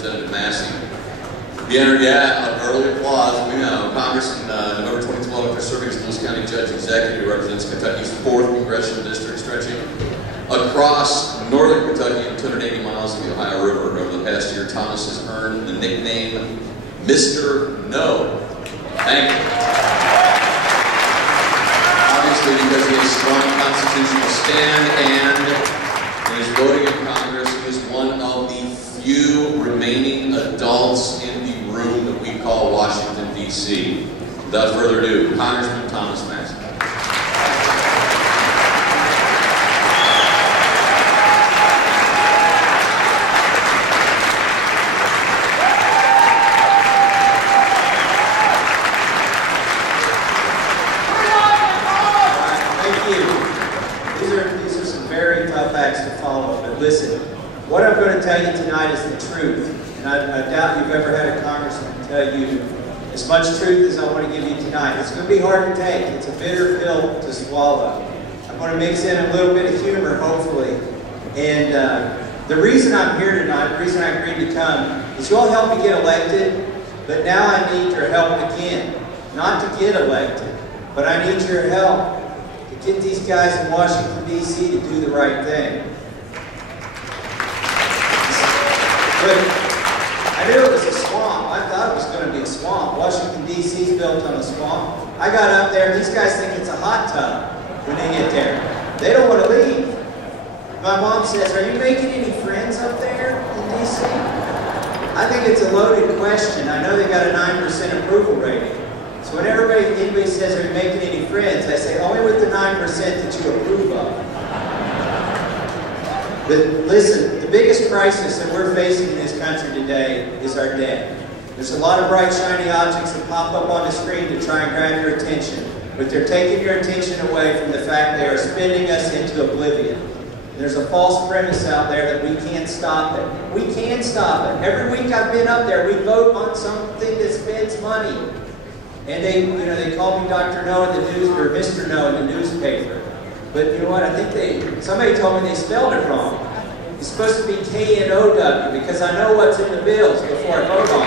Representative Massie. Early applause. We know Congress in November 2012 after serving as Lewis County Judge Executive who represents Kentucky's 4th Congressional District, stretching across northern Kentucky and 280 miles of the Ohio River. Over the past year, Thomas has earned the nickname Mr. No. Thank you. Obviously, because he has a strong constitutional stand and in his voting in Congress, he is one of the few remaining adults in the room that we call Washington, D.C. Without further ado, Congressman Thomas Massie. Listen, what I'm going to tell you tonight is the truth, and I doubt you've ever had a congressman tell you as much truth as I want to give you tonight. It's going to be hard to take. It's a bitter pill to swallow. I'm going to mix in a little bit of humor, hopefully. And the reason I'm here tonight, the reason I agreed to come, is you all helped me get elected, but now I need your help again. Not to get elected, but I need your help to get these guys in Washington, D.C. to do the right thing. But I knew it was a swamp. I thought it was going to be a swamp. Washington, D.C. is built on a swamp. I got up there, and these guys think it's a hot tub when they get there. They don't want to leave. My mom says, "Are you making any friends up there in D.C.?" I think it's a loaded question. I know they got a 9% approval rating. So when anybody says, "Are you making any friends?" I say, only with the 9% that you approve of. But listen, the biggest crisis that we're facing in this country today is our debt. There's a lot of bright, shiny objects that pop up on the screen to try and grab your attention, but they're taking your attention away from the fact they are spinning us into oblivion. There's a false premise out there that we can't stop it. We can stop it. Every week I've been up there, we vote on something that spends money. And they call me Dr. No in the news, or Mr. No in the newspaper. But you know what, I think somebody told me they spelled it wrong. It's supposed to be K-N-O-W, because I know what's in the bills before I vote on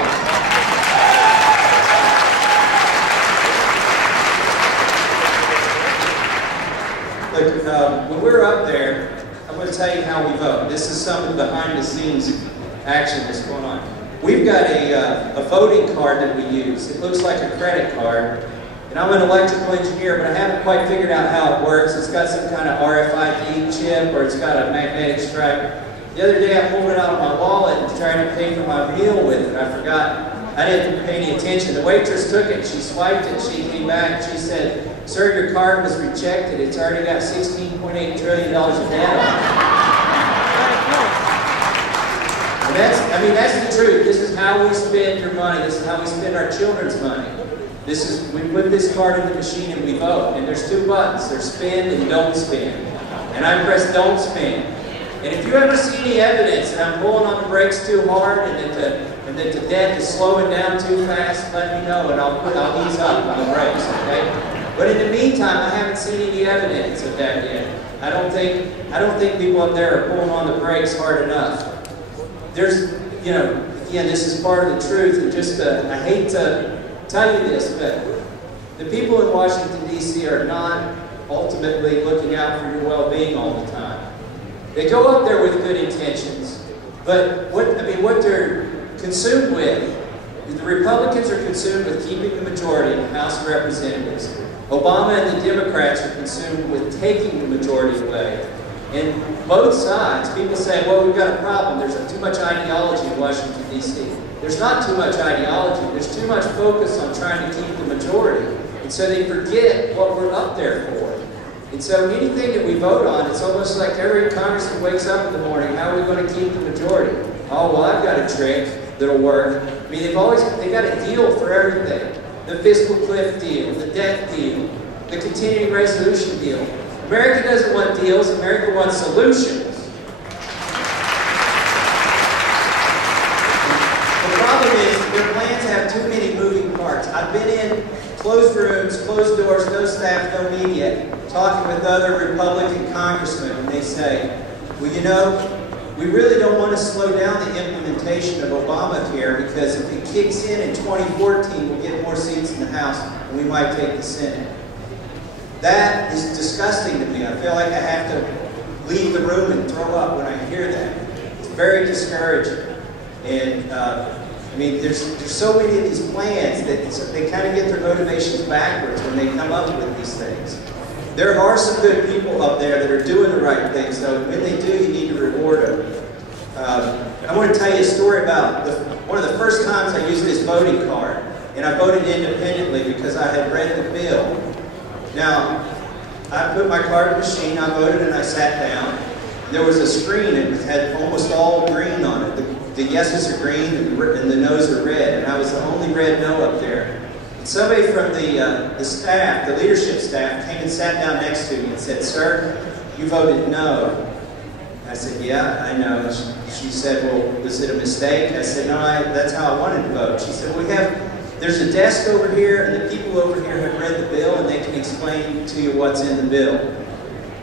it. Look, when we're up there, I'm going to tell you how we vote. This is some of the behind-the-scenes action that's going on. We've got a voting card that we use. It looks like a credit card. And I'm an electrical engineer, but I haven't quite figured out how it works. It's got some kind of RFID chip, or it's got a magnetic stripe. The other day I pulled it out of my wallet and tried to pay for my meal with it. I forgot. I didn't pay any attention. The waitress took it, she swiped it, she came back, she said, "Sir, your card was rejected. It's already got $16.8 trillion of debt on it." And that's the truth. This is how we spend your money. This is how we spend our children's money. We put this card in the machine and we vote. And there's two buttons. There's spend and don't spend. And I press don't spend. And if you ever see any evidence that I'm pulling on the brakes too hard and that the debt is slowing down too fast, let me know and I'll ease up on the brakes, okay? But in the meantime, I haven't seen any evidence of that yet. I don't think people up there are pulling on the brakes hard enough. There's, again, this is part of the truth, and just I hate to tell you this, but the people in Washington, D.C. are not ultimately looking out for your well-being all the time. They go up there with good intentions, but what they're consumed with, the Republicans are consumed with keeping the majority in the House of Representatives. Obama and the Democrats are consumed with taking the majority away. And both sides, people say, well, we've got a problem. There's too much ideology in Washington, D.C. There's not too much ideology. There's too much focus on trying to keep the majority. And so they forget what we're up there for. And so anything that we vote on, it's almost like every congressman wakes up in the morning, how are we going to keep the majority? Oh, well, I've got a trick that'll work. I mean, they've got a deal for everything. The fiscal cliff deal, the debt deal, the continuing resolution deal. America doesn't want deals, America wants solutions. The problem is their plans have too many moving parts. I've been in closed rooms, closed doors, no staff, no media, talking with other Republican congressmen, and they say, well, we really don't want to slow down the implementation of Obamacare, because if it kicks in 2014, we'll get more seats in the House and we might take the Senate. That is disgusting to me. I feel like I have to leave the room and throw up when I hear that. It's very discouraging. And I mean, there's so many of these plans that they kind of get their motivations backwards when they come up with these things. There are some good people up there that are doing the right things, so when they do, you need to reward them. I want to tell you a story about one of the first times I used this voting card, and I voted independently because I had read the bill. Now, I put my card in the machine, I voted, and I sat down. There was a screen that had almost all green on it. The yeses are green and the noes are red, and I was the only red no up there. And somebody from the staff, the leadership staff, came and sat down next to me and said, "Sir, you voted no." I said, "Yeah, I know." She said, "Well, was it a mistake?" I said, "No, that's how I wanted to vote." She said, "There's a desk over here, and the people over here have read the bill, and they can explain to you what's in the bill."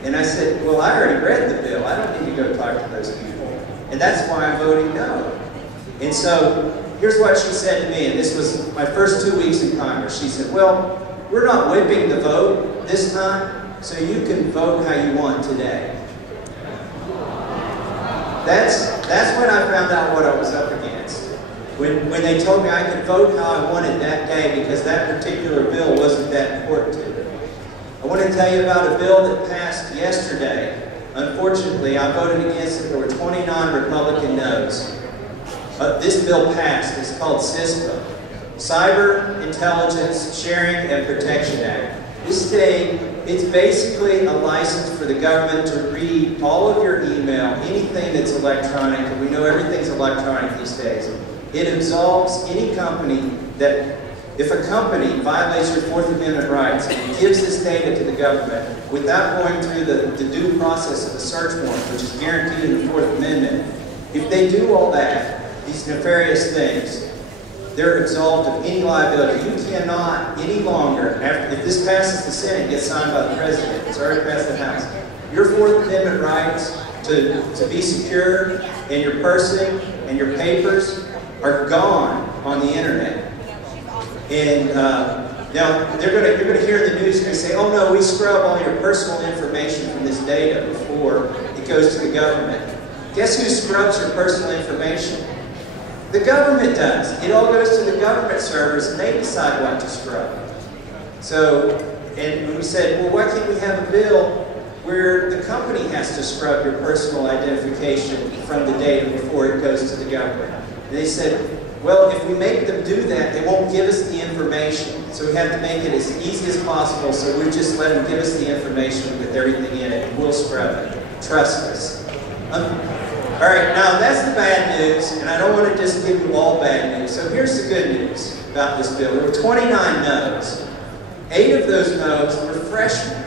And I said, "Well, I already read the bill. I don't need to go talk to those people. And that's why I'm voting no." And so, here's what she said to me, and this was my first 2 weeks in Congress. She said, "Well, we're not whipping the vote this time, so you can vote how you want today." That's when I found out what I was up against. When they told me I could vote how I wanted that day because that particular bill wasn't that important to me. I want to tell you about a bill that passed yesterday. Unfortunately, I voted against it. There were 29 Republican noes. But this bill passed. It's called CISPA, Cyber Intelligence Sharing and Protection Act. This thing, it's basically a license for the government to read all of your email, anything that's electronic, and we know everything's electronic these days. It absolves any company that, if a company violates your Fourth Amendment rights and gives this data to the government without going through the due process of a search warrant, which is guaranteed in the Fourth Amendment, if they do all that, these nefarious things, they're absolved of any liability. You cannot any longer, if this passes the Senate and gets signed by the President, it's already passed the House, your Fourth Amendment rights to be secure in your person and your papers are gone on the internet. And now you're going to hear in the news, you're going to say, "Oh no, we scrub all your personal information from this data before it goes to the government." Guess who scrubs your personal information? The government does. It all goes to the government servers, and they decide what to scrub. So, and we said, well, why can't we have a bill where the company has to scrub your personal identification from the data before it goes to the government? And they said, well, if we make them do that, they won't give us the information. So we have to make it as easy as possible, so we just let them give us the information with everything in it, and we'll scrub it. Trust us. All right, now that's the bad news, and I don't want to just give you all bad news. So here's the good news about this bill. There were 29 no's. 8 of those no's were freshmen.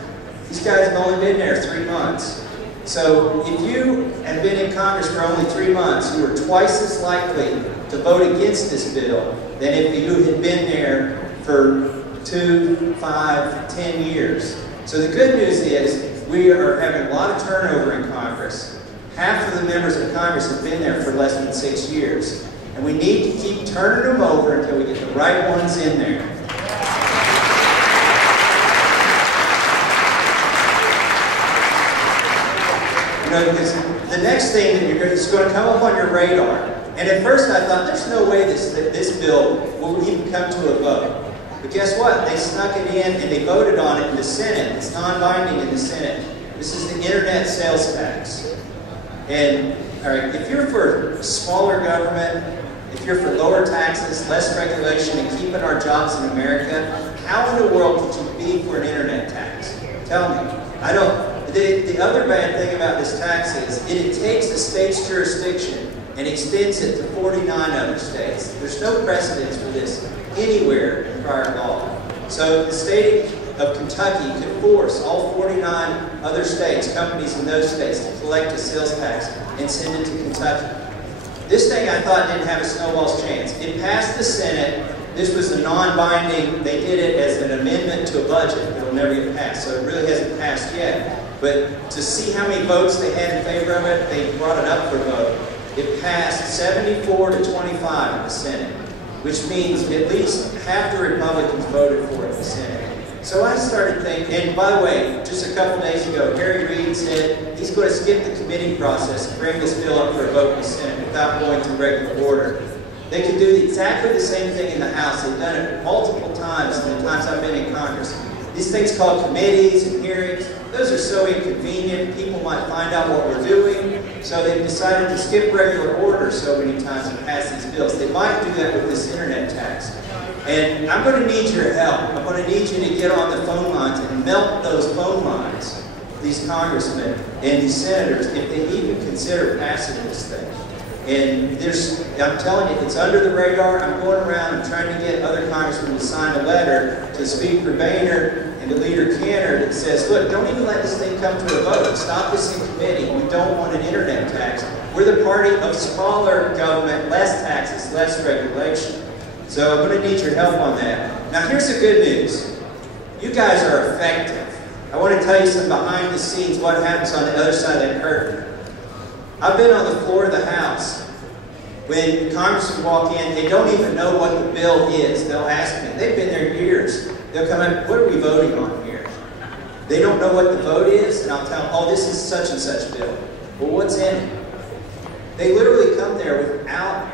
These guys have only been there 3 months. So if you have been in Congress for only 3 months, you are twice as likely to vote against this bill than if you had been there for 2, 5, 10 years. So the good news is we are having a lot of turnover in Congress. Half of the members of Congress have been there for less than 6 years. And we need to keep turning them over until we get the right ones in there. You know, because the next thing that it's going to come up on your radar. And at first I thought, there's no way this bill will even come to a vote. But guess what? They snuck it in and they voted on it in the Senate. It's non-binding in the Senate. This is the internet sales tax. And all right, if you're for smaller government, if you're for lower taxes, less regulation, and keeping our jobs in America, how in the world could you be for an internet tax? Tell me. I don't. The other bad thing about this tax is it takes a state's jurisdiction and extends it to 49 other states. There's no precedence for this anywhere in prior law. So the state of Kentucky could force all 49 other states, companies in those states, to collect a sales tax and send it to Kentucky. This thing I thought didn't have a snowball's chance. It passed the Senate. This was a non-binding, they did it as an amendment to a budget. It'll never get passed, so it really hasn't passed yet. but to see how many votes they had in favor of it, they brought it up for a vote. It passed 74 to 25 in the Senate, which means at least half the Republicans voted for it in the Senate. So I started thinking, and by the way, just a couple days ago, Harry Reid said he's going to skip the committee process and bring this bill up for a vote in the Senate without going to regular order. They could do exactly the same thing in the House. They've done it multiple times in the times I've been in Congress. These things called committees and hearings, those are so inconvenient. People might find out what we're doing. So they've decided to skip regular order so many times and pass these bills. They might do that with this internet tax. And I'm going to need your help. I'm going to need you to get on the phone lines and melt those phone lines, these congressmen and these senators, if they even consider passing this thing. And I'm telling you, it's under the radar. I'm going around and trying to get other congressmen to sign a letter to Speaker Boehner and to Leader Cantor that says, look, don't even let this thing come to a vote. Stop this in committee. We don't want an internet tax. We're the party of smaller government, less taxes, less regulation. So I'm going to need your help on that. Now here's the good news. You guys are effective. I want to tell you some behind the scenes, what happens on the other side of that curtain. I've been on the floor of the House. When congressmen walk in, they don't even know what the bill is. They'll ask me. They've been there years. They'll come in, what are we voting on here? They don't know what the vote is, and I'll tell them, oh, this is such and such bill. Well, what's in it? They literally come there without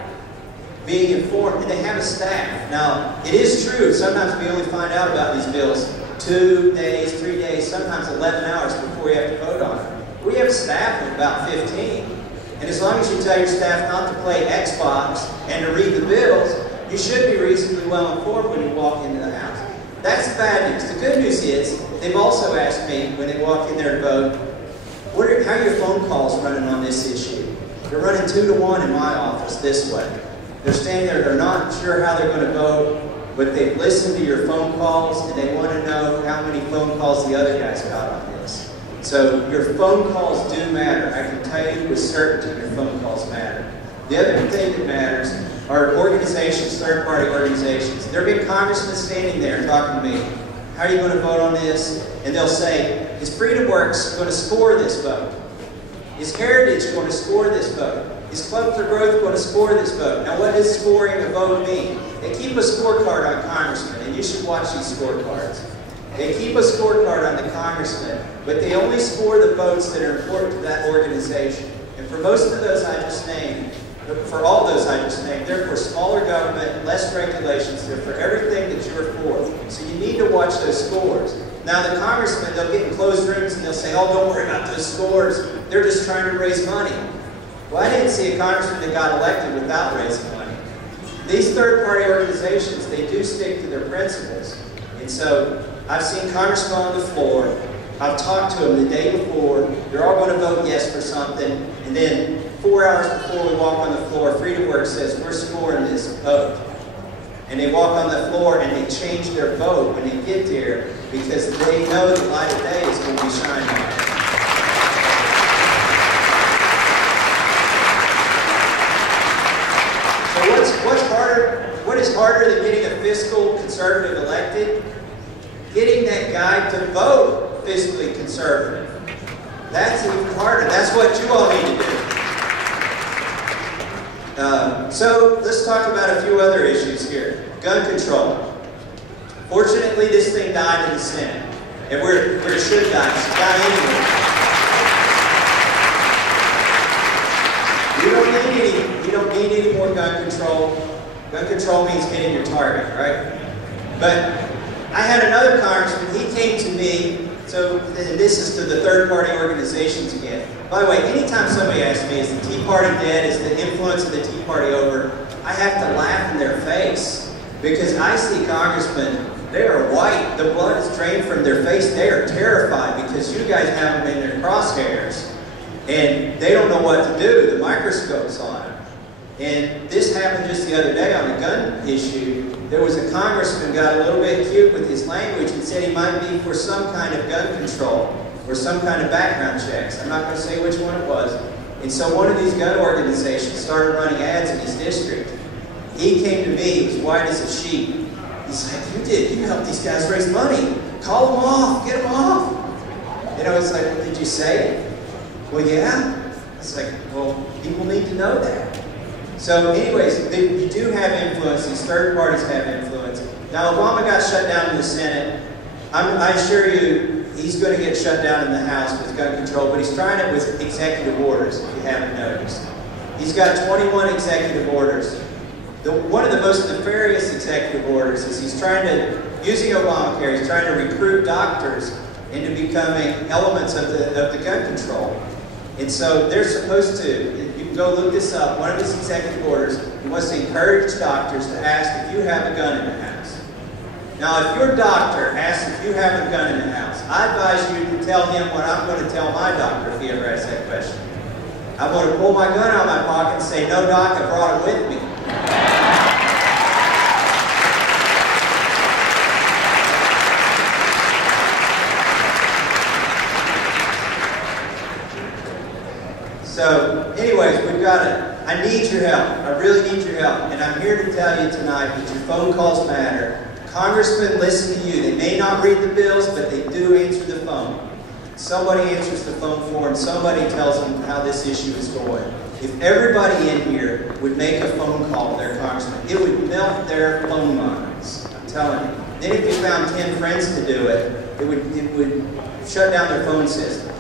being informed, and they have a staff. Now, it is true, sometimes we only find out about these bills 2 days, 3 days, sometimes 11 hours before we have to vote on it. We have a staff of about 15, and as long as you tell your staff not to play Xbox and to read the bills, you should be reasonably well informed when you walk into the House. That's the bad news. The good news is, they've also asked me when they walk in there to vote, how are your phone calls running on this issue? They're running 2 to 1 in my office this way. They're standing there, they're not sure how they're going to vote, but they've listened to your phone calls and they want to know how many phone calls the other guys got on this. So your phone calls do matter. I can tell you with certainty your phone calls matter. The other thing that matters are organizations, third-party organizations. There have been congressmen standing there talking to me, how are you going to vote on this? And they'll say, is FreedomWorks going to score this vote? Is Heritage going to score this vote? Is Club for Growth going to score this vote? Now what does scoring a vote mean? They keep a scorecard on congressmen, and you should watch these scorecards. They keep a scorecard on the congressmen, but they only score the votes that are important to that organization. And for most of those I just named, for all those I just named, they're for smaller government, less regulations, they're for everything that you're for. So you need to watch those scores. Now the congressmen, they'll get in closed rooms and they'll say, oh, don't worry about those scores, they're just trying to raise money. Well, I didn't see a congressman that got elected without raising money. These third-party organizations, they do stick to their principles. And so I've seen congressmen on the floor. I've talked to them the day before. They're all going to vote yes for something. And then 4 hours before we walk on the floor, FreedomWorks says, we're scoring this vote. And they walk on the floor and they change their vote when they get there because they know the light of day is going to be shining on them. What is harder than getting a fiscal conservative elected? Getting that guy to vote fiscally conservative. That's even harder. That's what you all need to do. So let's talk about a few other issues here. Gun control. Fortunately, this thing died in the Senate. And where it should die. It's died anyway. You don't need any more gun control. Gun control means hitting your target, right? But I had another congressman, he came to me, so and this is to the third-party organizations again. By the way, anytime somebody asks me, is the Tea Party dead, is the influence of the Tea Party over, I have to laugh in their face. Because I see congressmen, they are white, the blood is drained from their face, they are terrified because you guys have them in their crosshairs. And they don't know what to do, the microscope's on them. And this happened just the other day on a gun issue. There was a congressman got a little bit cute with his language and said he might be for some kind of gun control or some kind of background checks. I'm not going to say which one it was. And so one of these gun organizations started running ads in his district. He came to me, he was white as a sheep. He's like, you helped these guys raise money. Call them off, get them off. You know, it's like, well, did you say it? Well, yeah. It's like, well, people need to know that. So anyways, you do have influence. These third parties have influence. Now, Obama got shut down in the Senate. I assure you, he's going to get shut down in the House with gun control, but he's trying it with executive orders, if you haven't noticed. He's got 21 executive orders. One of the most nefarious executive orders is he's trying to, using Obamacare, he's trying to recruit doctors into becoming elements of the gun control. And so they're supposed to, you can go look this up, one of his executive orders, he wants to encourage doctors to ask if you have a gun in the house. Now, if your doctor asks if you have a gun in the house, I advise you to tell him what I'm going to tell my doctor if he ever asks that question. I'm going to pull my gun out of my pocket and say, no, doc, I brought it with me. So, anyways, we've got it. I need your help. I really need your help. And I'm here to tell you tonight that your phone calls matter. Congressmen listen to you. They may not read the bills, but they do answer the phone. Somebody answers the phone for them. Somebody tells them how this issue is going. If everybody in here would make a phone call to their congressman, it would melt their phone lines. I'm telling you. Then if you found 10 friends to do it, it would shut down their phone system.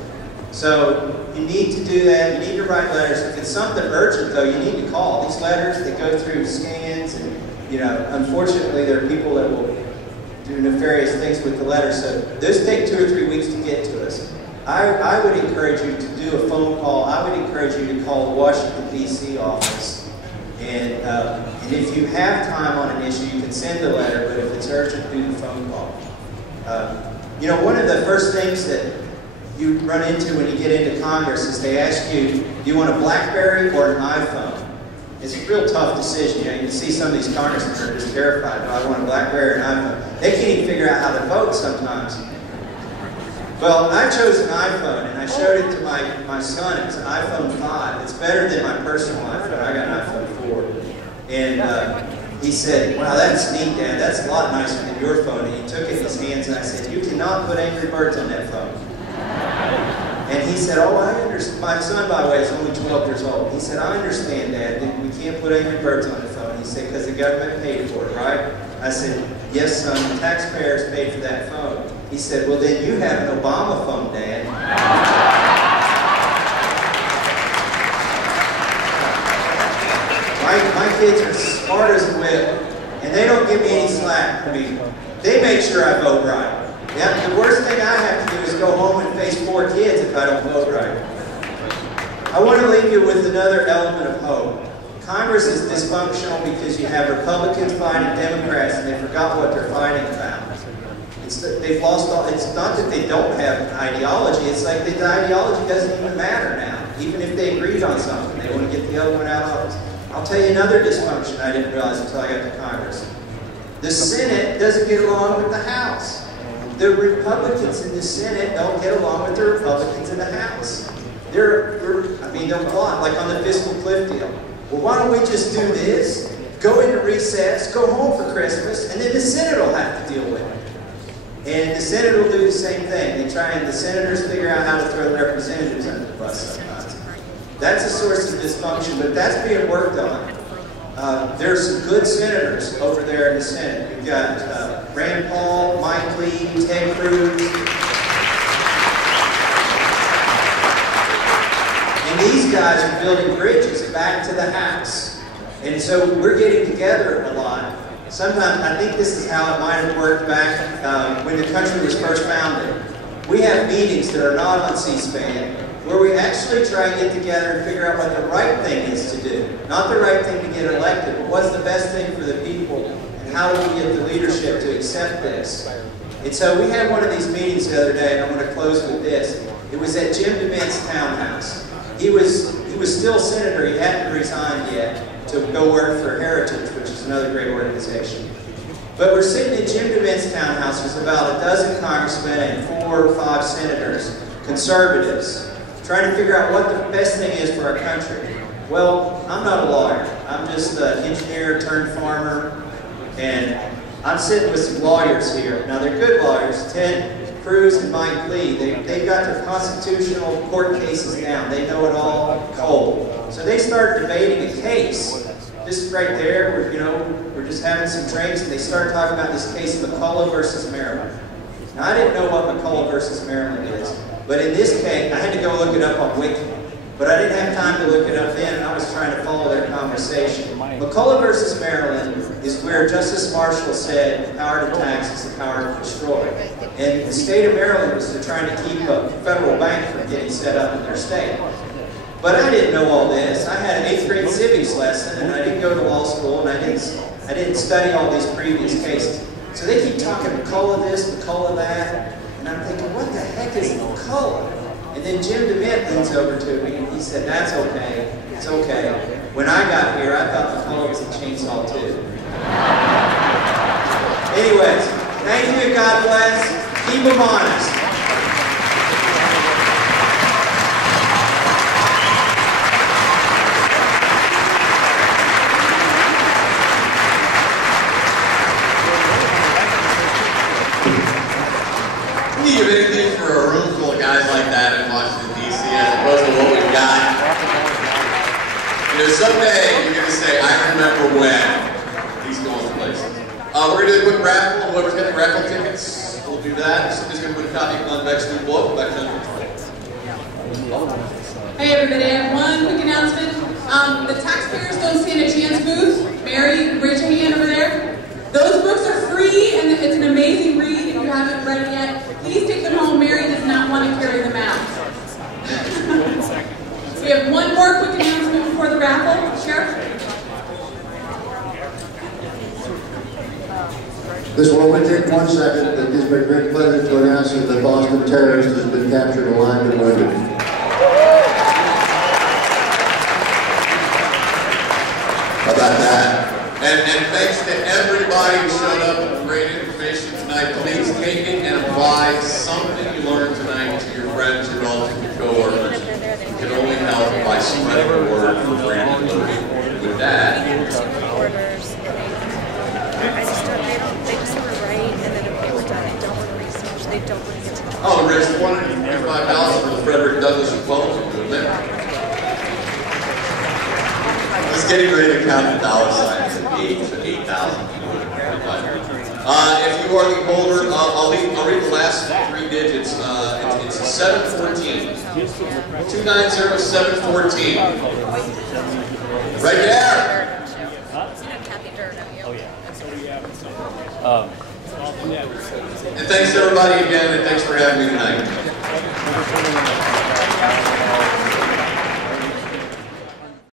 So you need to do that. You need to write letters. If it's something urgent, though, you need to call. These letters, they go through scans, and unfortunately, there are people that will do nefarious things with the letters. So those take 2 or 3 weeks to get to us. I would encourage you to do a phone call. I would encourage you to call the Washington, D.C. office. And if you have time on an issue, you can send a letter, but if it's urgent, do the phone call. One of the first things that you run into when you get into Congress is they ask you, do you want a BlackBerry or an iPhone? It's a real tough decision. You can see some of these congressmen are just terrified. Do I want a BlackBerry or an iPhone? They can't even figure out how to vote sometimes. Well, I chose an iPhone, and I showed it to my son. It's an iPhone 5. It's better than my personal iPhone. I got an iPhone 4. And he said, wow, that's neat, Dad. That's a lot nicer than your phone. And he took it in his hands, and I said, you cannot put Angry Birds on that phone. And he said, oh, I understand. My son, by the way, is only 12 years old. He said, I understand, Dad, that we can't put Angry Birds on the phone. He said, because the government paid for it, right? I said, yes, son, the taxpayers paid for that phone. He said, well, then you have an Obama phone, Dad. My kids are smart as a whip, and they don't give me any slack. I mean, they make sure I vote right. Yeah, the worst thing I have to do is go home and face 4 kids if I don't vote right. I want to leave you with another element of hope. Congress is dysfunctional because you have Republicans fighting Democrats and they forgot what they're fighting about. They've lost all. It's not that they don't have an ideology. It's like the ideology doesn't even matter now. Even if they agreed on something, they want to get the other one out of office. I'll tell you another dysfunction I didn't realize until I got to Congress. The Senate doesn't get along with the House. The Republicans in the Senate don't get along with the Republicans in the House. They'll plot, like on the fiscal cliff deal. Well, why don't we just do this, go into recess, go home for Christmas, and then the Senate will have to deal with it. And the Senate will do the same thing. The senators figure out how to throw the representatives under the bus sometimes. That's a source of dysfunction, but that's being worked on. There's some good senators over there in the Senate. You've got Rand Paul, Mike Lee, Ted Cruz. And these guys are building bridges back to the House. And so we're getting together a lot. Sometimes, I think this is how it might have worked back when the country was first founded. We have meetings that are not on C-SPAN, where we actually try and get together and figure out what the right thing is to do. Not the right thing to get elected, but what's the best thing for the people, and how do we get the leadership to accept this? And so we had one of these meetings the other day, and I'm going to close with this. It was at Jim DeMint's townhouse. He was still senator. He hadn't resigned yet to go work for Heritage, which is another great organization. But we're sitting in Jim DeMint's townhouse. There's about a dozen congressmen and 4 or 5 senators, conservatives, trying to figure out what the best thing is for our country. Well, I'm not a lawyer. I'm just an engineer turned farmer, and I'm sitting with some lawyers here. Now, they're good lawyers. Ted Cruz and Mike Lee, they've got their constitutional court cases down. They know it all cold. So they start debating a case. Just right there, we're just having some drinks, and they start talking about this case, McCullough versus Maryland. Now, I didn't know what McCullough versus Maryland is, but in this case, I had to go look it up on Wiki. But I didn't have time to look it up then, and I was trying to follow their conversation. McCullough versus Maryland is where Justice Marshall said the power to tax is the power to destroy. And the state of Maryland was trying to keep a federal bank from getting set up in their state. But I didn't know all this. I had an 8th grade civics lesson, and I didn't go to law school, and I didn't study all these previous cases. So they keep talking McCullough this, McCullough that, and I'm thinking, what the heck is McCullough? And then Jim DeMint leans over to me and he said, that's okay, it's okay. When I got here, I thought McCullough was a chainsaw too. Anyways, thank you and God bless. Keep them honest. Can you give anything for a room full of guys like that in Washington, D.C. as opposed to what we've got? Someday you're going to say, I remember when he's going places. We're going to do a quick raffle. Whoever's getting raffle tickets, we'll do that. Somebody's going to put a copy on Beck's new book. Back to Hey everybody, I have one quick announcement. The Taxpayers Don't Stand a Chance booth. Mary, raise your hand over there. Those books are free and it's an amazing read if you haven't read it yet. Please take them home. Mary does not want to carry them out. We have one more quick announcement before the raffle. Sheriff? This will only take 1 second. It gives me a great pleasure to announce that the Boston terrorist has been captured alive and wounded. How about that? And thanks to everybody who showed up with great information tonight. Please take it and apply something you learned tonight to your friends, your relatives, your coworkers. You can only help by spreading the word for freedom and liberty. With that, They just were right, and then if they were done, they don't want to research, they don't want to get to the oh, raise $125 for the Frederick Douglass Republican movement. I was getting ready to count the dollar signs at 8,000. If you are the holder, I'll read the last 3 digits. It's 714. 290-714. Right there. And thanks to everybody again, and thanks for having me tonight.